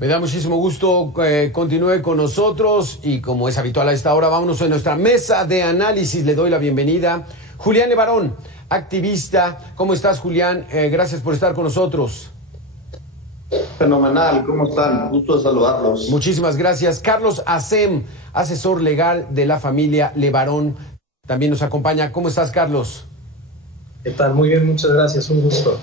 Me da muchísimo gusto que continúe con nosotros y como es habitual a esta hora, vámonos a nuestra mesa de análisis. Le doy la bienvenida. Julián Levarón, activista. ¿Cómo estás, Julián? Gracias por estar con nosotros. Fenomenal, ¿cómo están? Gusto de saludarlos. Muchísimas gracias. Carlos Acem, asesor legal de la familia Levarón, también nos acompaña. ¿Cómo estás, Carlos? ¿Qué tal? Muy bien, muchas gracias, un gusto.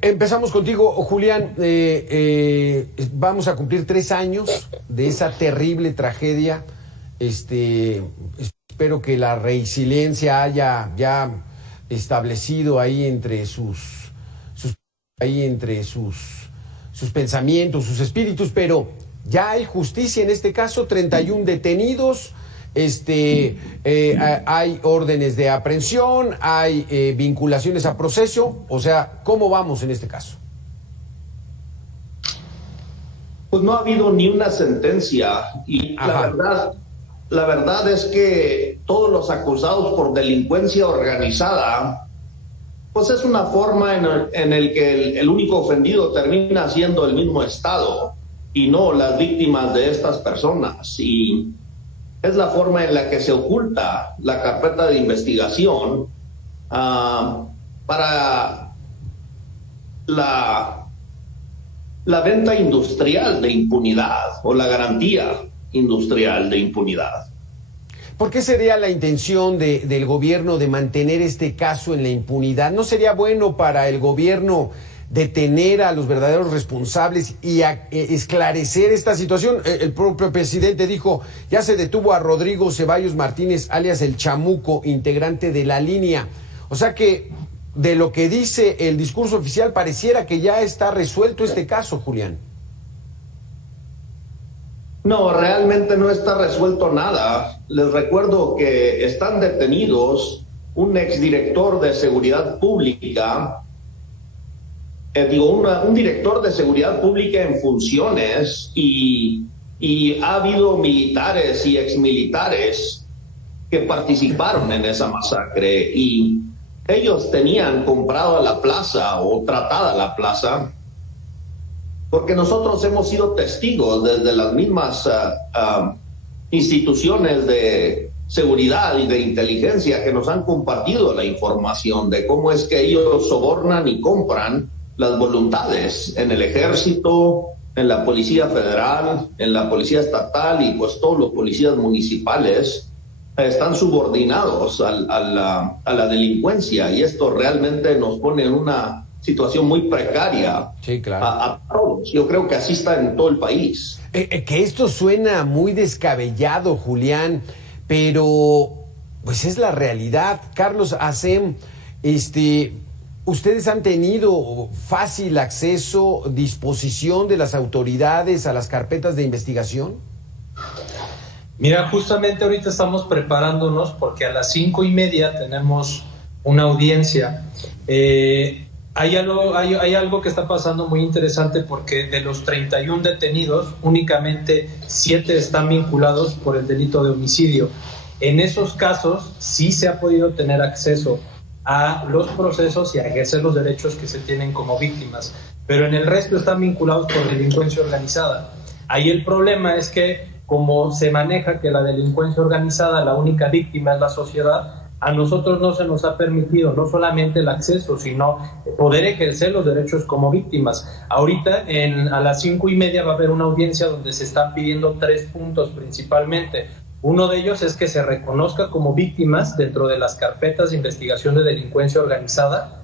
Empezamos contigo, Julián. Vamos a cumplir 3 años de esa terrible tragedia. Espero que la resiliencia haya ya establecido ahí entre sus pensamientos, sus espíritus, pero ya hay justicia en este caso, 31 detenidos. Hay órdenes de aprehensión, hay vinculaciones a proceso. O sea, ¿cómo vamos en este caso? Pues no ha habido ni una sentencia y la verdad es que todos los acusados por delincuencia organizada, pues es una forma en el que el único ofendido termina siendo el mismo Estado y no las víctimas de estas personas. Y es la forma en la que se oculta la carpeta de investigación para la venta industrial de impunidad o la garantía industrial de impunidad. ¿Por qué sería la intención del gobierno de mantener este caso en la impunidad? ¿No sería bueno para el gobierno detener a los verdaderos responsables y esclarecer esta situación? El propio presidente dijo, ya se detuvo a Rodrigo Ceballos Martínez, alias el Chamuco, integrante de La Línea. O sea que de lo que dice el discurso oficial pareciera que ya está resuelto este caso, Julián. No, realmente no está resuelto nada. Les recuerdo que están detenidos un exdirector de seguridad pública, un director de seguridad pública en funciones y ha habido militares y exmilitares que participaron en esa masacre y ellos tenían comprado la plaza o tratada la plaza porque nosotros hemos sido testigos desde las mismas instituciones de seguridad y de inteligencia que nos han compartido la información de cómo es que ellos sobornan y compran las voluntades en el ejército, en la policía federal, en la policía estatal y pues todos los policías municipales están subordinados a la delincuencia y esto realmente nos pone en una situación muy precaria. Sí, claro. a todos. Yo creo que así está en todo el país. Que esto suena muy descabellado, Julián, pero pues es la realidad. Carlos Acem, ¿ustedes han tenido fácil acceso, disposición de las autoridades a las carpetas de investigación? Mira, justamente ahorita estamos preparándonos porque a las 5:30 tenemos una audiencia. Hay algo que está pasando muy interesante porque de los 31 detenidos, únicamente 7 están vinculados por el delito de homicidio. En esos casos sí se ha podido tener acceso a los procesos y a ejercer los derechos que se tienen como víctimas, pero en el resto están vinculados por delincuencia organizada. Ahí el problema es que como se maneja que la delincuencia organizada, la única víctima es la sociedad, a nosotros no se nos ha permitido no solamente el acceso, sino poder ejercer los derechos como víctimas. Ahorita a las 5:30 va a haber una audiencia donde se están pidiendo 3 puntos principalmente. Uno de ellos es que se reconozca como víctimas dentro de las carpetas de investigación de delincuencia organizada.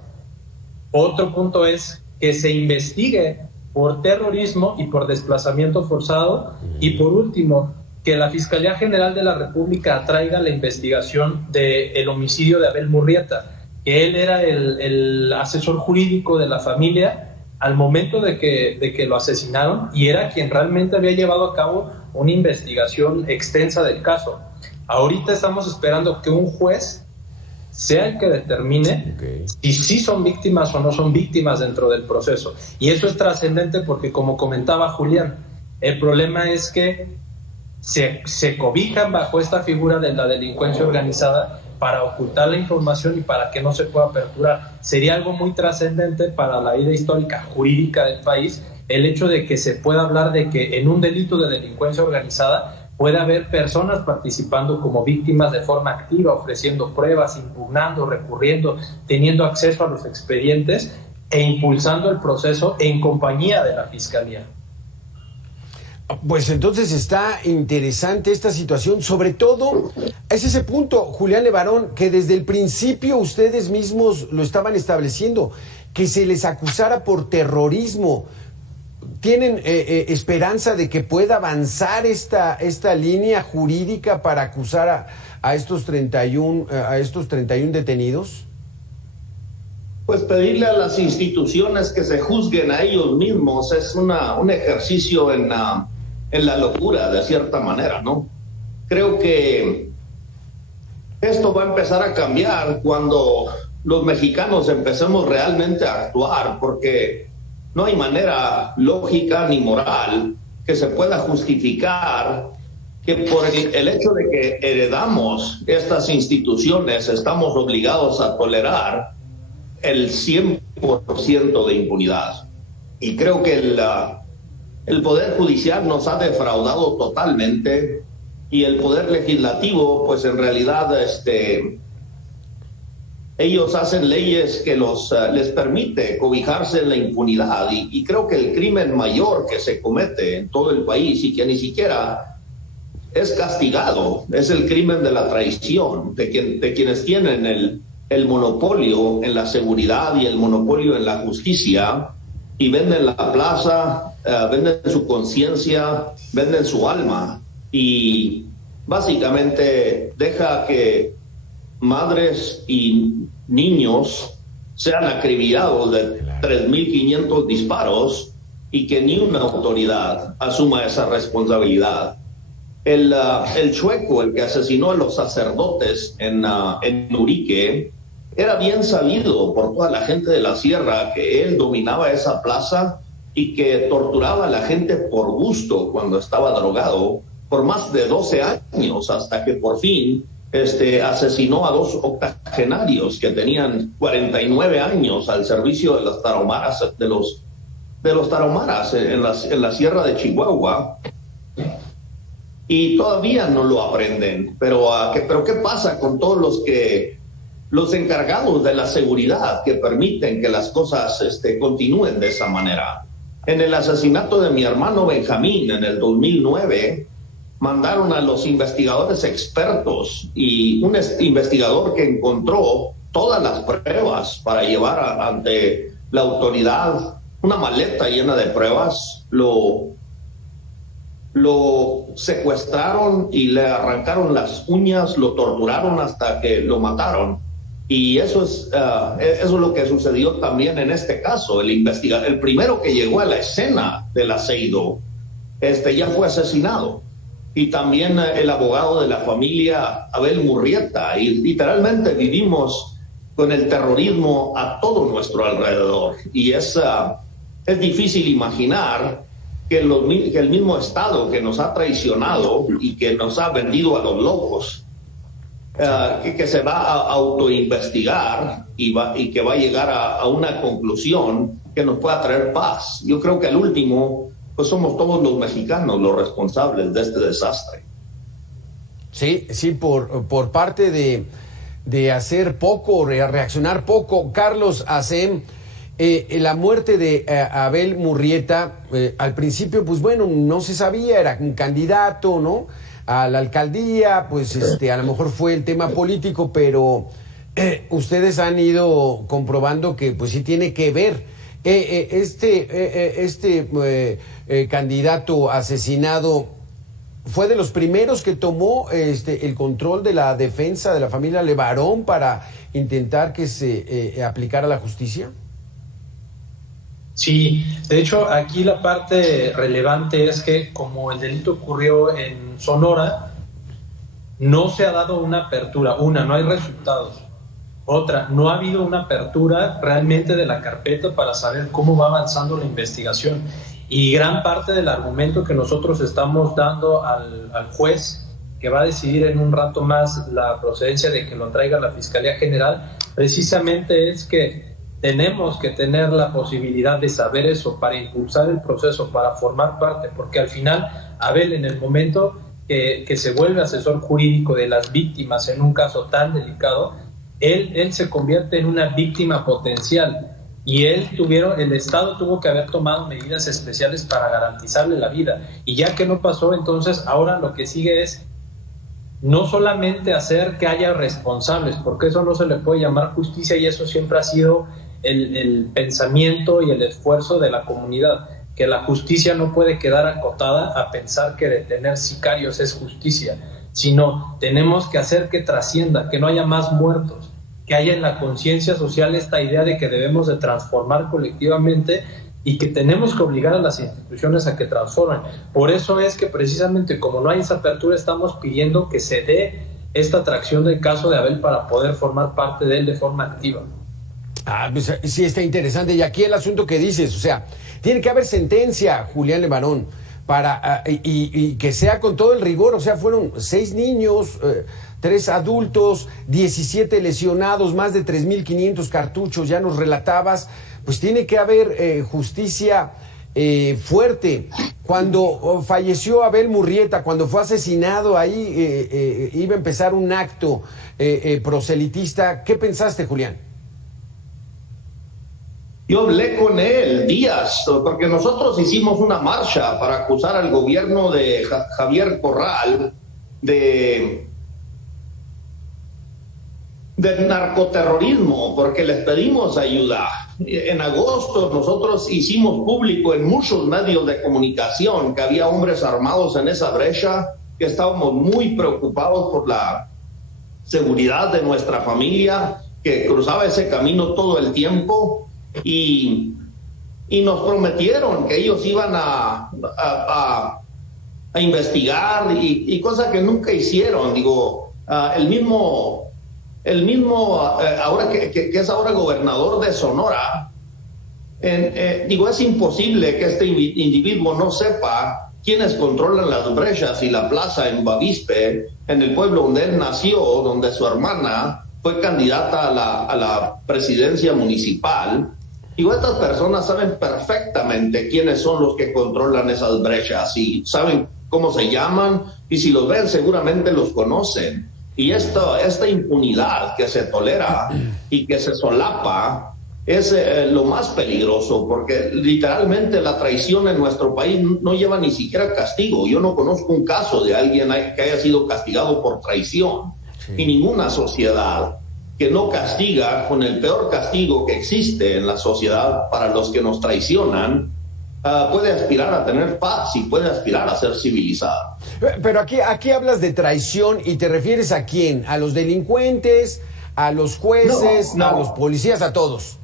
Otro punto es que se investigue por terrorismo y por desplazamiento forzado. Y por último, que la Fiscalía General de la República atraiga la investigación del homicidio de Abel Murrieta, que él era el asesor jurídico de la familia al momento de que lo asesinaron y era quien realmente había llevado a cabo una investigación extensa del caso. Ahorita estamos esperando que un juez sea el que determine si sí son víctimas o no son víctimas dentro del proceso. Y eso es trascendente porque, como comentaba Julián, el problema es que se cobijan bajo esta figura de la delincuencia organizada para ocultar la información y para que no se pueda aperturar. Sería algo muy trascendente para la vida histórica jurídica del país el hecho de que se pueda hablar de que en un delito de delincuencia organizada puede haber personas participando como víctimas de forma activa, ofreciendo pruebas, impugnando, recurriendo, teniendo acceso a los expedientes e impulsando el proceso en compañía de la Fiscalía. Pues entonces está interesante esta situación, sobre todo es ese punto, Julián Levarón, que desde el principio ustedes mismos lo estaban estableciendo, que se les acusara por terrorismo. ¿Tienen esperanza de que pueda avanzar esta línea jurídica para acusar a estos 31 detenidos? Pues pedirle a las instituciones que se juzguen a ellos mismos es un ejercicio en la locura, de cierta manera, ¿no? Creo que esto va a empezar a cambiar cuando los mexicanos empecemos realmente a actuar, porque no hay manera lógica ni moral que se pueda justificar que por el hecho de que heredamos estas instituciones estamos obligados a tolerar el 100% de impunidad. Y creo que el Poder Judicial nos ha defraudado totalmente, y el Poder Legislativo, pues en realidad ellos hacen leyes que les permite cobijarse en la impunidad, y creo que el crimen mayor que se comete en todo el país y que ni siquiera es castigado es el crimen de la traición, de quienes tienen el monopolio en la seguridad y el monopolio en la justicia, y venden la plaza, venden su conciencia, venden su alma, y básicamente deja que madres y niños sean acribillados de 3.500 disparos y que ni una autoridad asuma esa responsabilidad. El chueco, el que asesinó a los sacerdotes en Urique, era bien sabido por toda la gente de la sierra que él dominaba esa plaza y que torturaba a la gente por gusto cuando estaba drogado por más de 12 años, hasta que por fin asesinó a 2 octogenarios que tenían 49 años al servicio de las tarahumaras, de los tarahumaras en la sierra de Chihuahua, y todavía no lo aprenden. Pero ¿qué pasa con todos los encargados de la seguridad que permiten que las cosas continúen de esa manera? En el asesinato de mi hermano Benjamín en el 2009, mandaron a los investigadores expertos, y un investigador que encontró todas las pruebas para llevar ante la autoridad una maleta llena de pruebas, lo secuestraron y le arrancaron las uñas, lo torturaron hasta que lo mataron. Y eso es lo que sucedió también en este caso. El primero que llegó a la escena del aceido ya fue asesinado. Y también el abogado de la familia, Abel Murrieta. Y literalmente vivimos con el terrorismo a todo nuestro alrededor. Y es difícil imaginar que el mismo Estado que nos ha traicionado y que nos ha vendido a los lobos, que se va a autoinvestigar y que va a llegar a una conclusión que nos pueda traer paz. Yo creo que al último, pues somos todos los mexicanos los responsables de este desastre. Sí, por parte de hacer poco, reaccionar poco. Carlos Acem, la muerte de Abel Murrieta, al principio, pues bueno, no se sabía, era un candidato, ¿no?, a la alcaldía, pues a lo mejor fue el tema político, pero ustedes han ido comprobando que pues sí tiene que ver. Candidato asesinado fue de los primeros que tomó el control de la defensa de la familia Levarón para intentar que se aplicara la justicia. Sí, de hecho aquí la parte relevante es que como el delito ocurrió en Sonora, no se ha dado una apertura. No hay resultados. Otra, no ha habido una apertura realmente de la carpeta para saber cómo va avanzando la investigación. Y gran parte del argumento que nosotros estamos dando al juez que va a decidir en un rato más la procedencia de que lo traiga la Fiscalía General, precisamente es que tenemos que tener la posibilidad de saber eso para impulsar el proceso, para formar parte, porque al final Abel, en el momento que se vuelve asesor jurídico de las víctimas en un caso tan delicado, él se convierte en una víctima potencial, y el Estado tuvo que haber tomado medidas especiales para garantizarle la vida, y ya que no pasó, entonces ahora lo que sigue es no solamente hacer que haya responsables, porque eso no se le puede llamar justicia, y eso siempre ha sido el pensamiento y el esfuerzo de la comunidad, que la justicia no puede quedar acotada a pensar que detener sicarios es justicia, sino tenemos que hacer que trascienda, que no haya más muertos, que haya en la conciencia social esta idea de que debemos de transformar colectivamente y que tenemos que obligar a las instituciones a que transformen. Por eso es que precisamente como no hay esa apertura, estamos pidiendo que se dé esta atracción del caso de Abel para poder formar parte de él de forma activa. Pues sí, está interesante. Y aquí el asunto que dices, o sea, tiene que haber sentencia, Julián Levarón, para y que sea con todo el rigor. O sea, fueron 6 niños, 3 adultos, 17 lesionados, más de 3.500 cartuchos, ya nos relatabas. Pues tiene que haber justicia fuerte. Cuando falleció Abel Murrieta, cuando fue asesinado, ahí iba a empezar un acto proselitista. ¿Qué pensaste, Julián? Yo hablé con él días, porque nosotros hicimos una marcha para acusar al gobierno de Javier Corral de narcoterrorismo, porque les pedimos ayuda. En agosto nosotros hicimos público en muchos medios de comunicación que había hombres armados en esa brecha, que estábamos muy preocupados por la seguridad de nuestra familia, que cruzaba ese camino todo el tiempo. Y nos prometieron que ellos iban a investigar y cosas que nunca hicieron. Digo, el mismo ahora que es ahora gobernador de Sonora, digo, es imposible que este individuo no sepa quiénes controlan las brechas y la plaza en Bavispe, en el pueblo donde él nació, donde su hermana fue candidata a la presidencia municipal. Digo, estas personas saben perfectamente quiénes son los que controlan esas brechas y saben cómo se llaman, y si los ven seguramente los conocen. Y esta impunidad que se tolera y que se solapa es lo más peligroso, porque literalmente la traición en nuestro país no lleva ni siquiera castigo. Yo no conozco un caso de alguien que haya sido castigado por traición. Sí. Y ninguna sociedad que no castiga con el peor castigo que existe en la sociedad para los que nos traicionan, puede aspirar a tener paz y puede aspirar a ser civilizada. Pero aquí hablas de traición y te refieres ¿a quién? ¿A los delincuentes? ¿A los jueces? No. ¿A los policías? ¿A todos?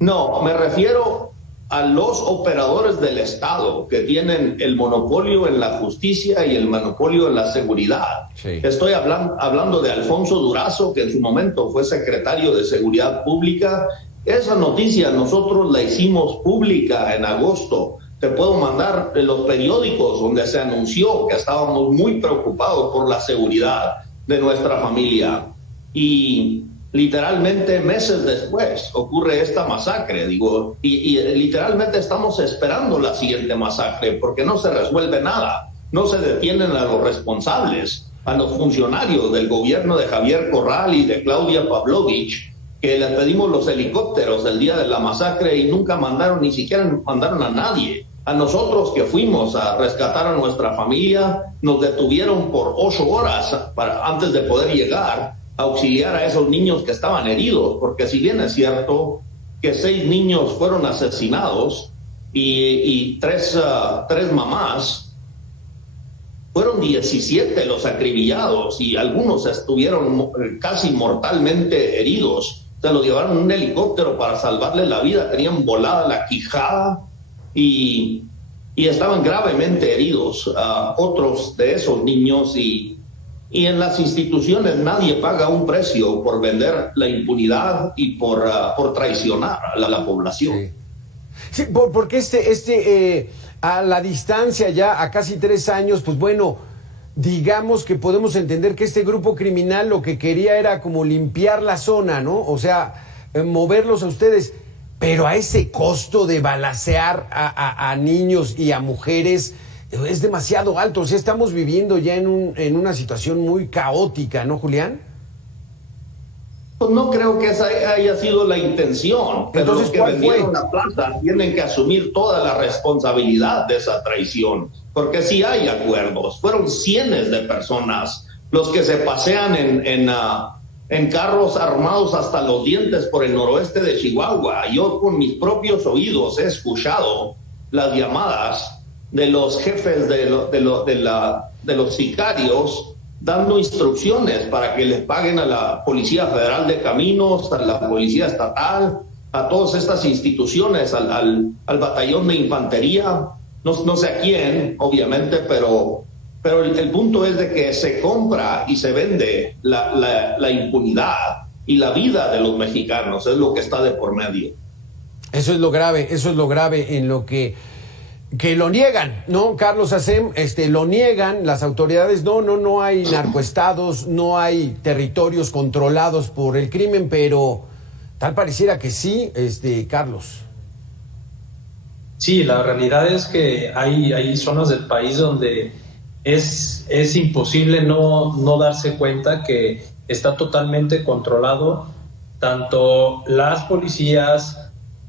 No, me refiero a los operadores del Estado que tienen el monopolio en la justicia y el monopolio en la seguridad. Sí. Estoy hablando de Alfonso Durazo, que en su momento fue secretario de Seguridad Pública. Esa noticia nosotros la hicimos pública en agosto. Te puedo mandar de los periódicos donde se anunció que estábamos muy preocupados por la seguridad de nuestra familia. Y literalmente meses después ocurre esta masacre, digo, y literalmente estamos esperando la siguiente masacre porque no se resuelve nada, no se detienen a los responsables, a los funcionarios del gobierno de Javier Corral y de Claudia Pavlovich, que les pedimos los helicópteros el día de la masacre y nunca mandaron, ni siquiera mandaron a nadie. A nosotros que fuimos a rescatar a nuestra familia, nos detuvieron por 8 horas antes de poder llegar a auxiliar a esos niños que estaban heridos, porque si bien es cierto que 6 niños fueron asesinados y 3 mamás, fueron 17 los acribillados y algunos estuvieron casi mortalmente heridos. Se los llevaron en un helicóptero para salvarles la vida, tenían volada la quijada y estaban gravemente heridos otros de esos niños, y en las instituciones nadie paga un precio por vender la impunidad y por traicionar a la población. Sí, porque a la distancia ya, a casi 3 años, pues bueno, digamos que podemos entender que este grupo criminal lo que quería era como limpiar la zona, ¿no? O sea, moverlos a ustedes, pero a ese costo de balacear a niños y a mujeres es demasiado alto. O sea, estamos viviendo ya en una situación muy caótica, ¿no, Julián? Pues no creo que esa haya sido la intención, pero entonces, los que vendieron la plaza tienen que asumir toda la responsabilidad de esa traición, porque sí hay acuerdos. Fueron cientos de personas los que se pasean en carros armados hasta los dientes por el noroeste de Chihuahua. Yo con mis propios oídos he escuchado las llamadas de los jefes de los sicarios dando instrucciones para que les paguen a la Policía Federal de Caminos, a la Policía Estatal, a todas estas instituciones, al batallón de infantería, no sé a quién, obviamente, pero el punto es de que se compra y se vende la impunidad y la vida de los mexicanos, es lo que está de por medio. Eso es lo grave en lo que lo niegan, ¿no? Carlos Acem, lo niegan las autoridades. No hay narcoestados, no hay territorios controlados por el crimen, pero tal pareciera que sí, Carlos. Sí, la realidad es que hay zonas del país donde es imposible no darse cuenta que está totalmente controlado, tanto las policías,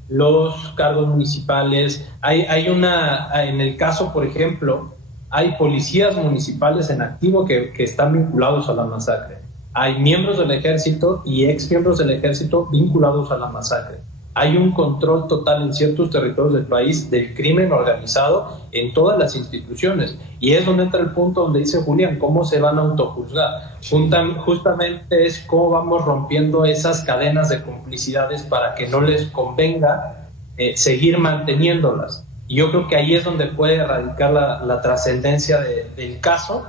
los cargos municipales. En el caso, por ejemplo, hay policías municipales en activo que están vinculados a la masacre. Hay miembros del ejército y ex miembros del ejército vinculados a la masacre. Hay un control total en ciertos territorios del país del crimen organizado en todas las instituciones. Y es donde entra el punto donde dice Julián, ¿cómo se van a autojuzgar? Justamente es cómo vamos rompiendo esas cadenas de complicidades para que no les convenga seguir manteniéndolas. Y yo creo que ahí es donde puede radicar la trascendencia del caso,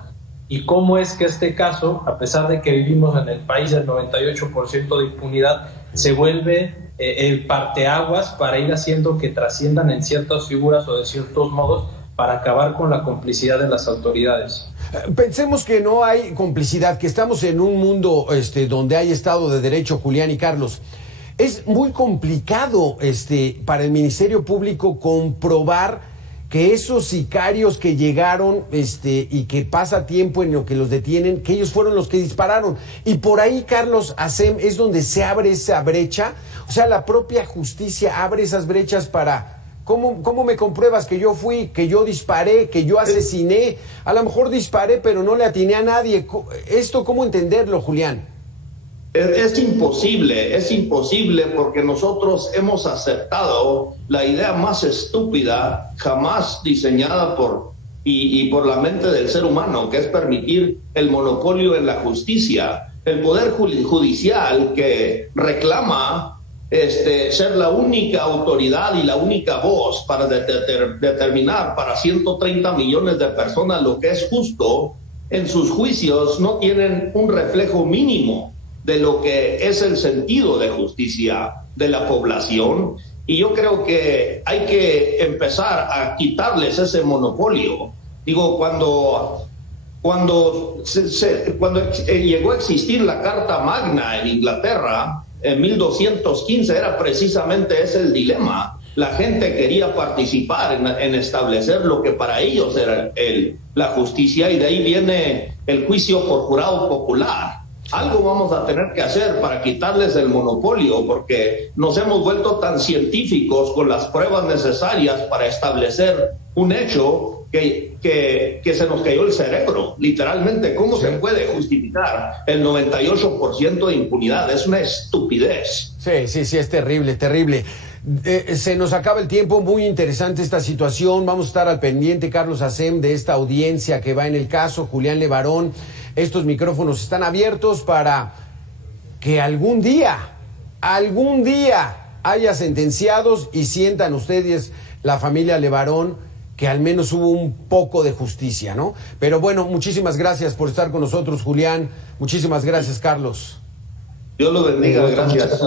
y cómo es que este caso, a pesar de que vivimos en el país del 98% de impunidad, se vuelve el parteaguas para ir haciendo que trasciendan en ciertas figuras o de ciertos modos para acabar con la complicidad de las autoridades. Pensemos que no hay complicidad, que estamos en un mundo donde hay Estado de Derecho, Julián y Carlos. Es muy complicado para el Ministerio Público comprobar que esos sicarios que llegaron y que pasa tiempo en lo que los detienen, que ellos fueron los que dispararon. Y por ahí, Carlos Acem, es donde se abre esa brecha. O sea, la propia justicia abre esas brechas para... ¿Cómo me compruebas que yo fui, que yo disparé, que yo asesiné? A lo mejor disparé, pero no le atiné a nadie. ¿Esto cómo entenderlo, Julián? Es imposible porque nosotros hemos aceptado la idea más estúpida jamás diseñada por la mente del ser humano, que es permitir el monopolio en la justicia. El Poder Judicial, que reclama ser la única autoridad y la única voz para determinar para 130 millones de personas lo que es justo, en sus juicios no tienen un reflejo mínimo de lo que es el sentido de justicia de la población. Y yo creo que hay que empezar a quitarles ese monopolio. Digo, cuando llegó a existir la Carta Magna en Inglaterra en 1215, era precisamente ese el dilema. La gente quería participar en establecer lo que para ellos era la justicia, y de ahí viene el juicio por jurado popular. Algo vamos a tener que hacer para quitarles el monopolio, porque nos hemos vuelto tan científicos con las pruebas necesarias para establecer un hecho que se nos cayó el cerebro, literalmente. ¿Cómo se puede justificar el 98% de impunidad? Es una estupidez. Sí, es terrible. Se nos acaba el tiempo. Muy interesante esta situación. Vamos a estar al pendiente, Carlos Acem, de esta audiencia que va en el caso. Julián Levarón, estos micrófonos están abiertos para que algún día haya sentenciados y sientan ustedes, la familia Levarón, que al menos hubo un poco de justicia, ¿no? Pero bueno, muchísimas gracias por estar con nosotros, Julián. Muchísimas gracias, Carlos. Dios lo bendiga, gracias.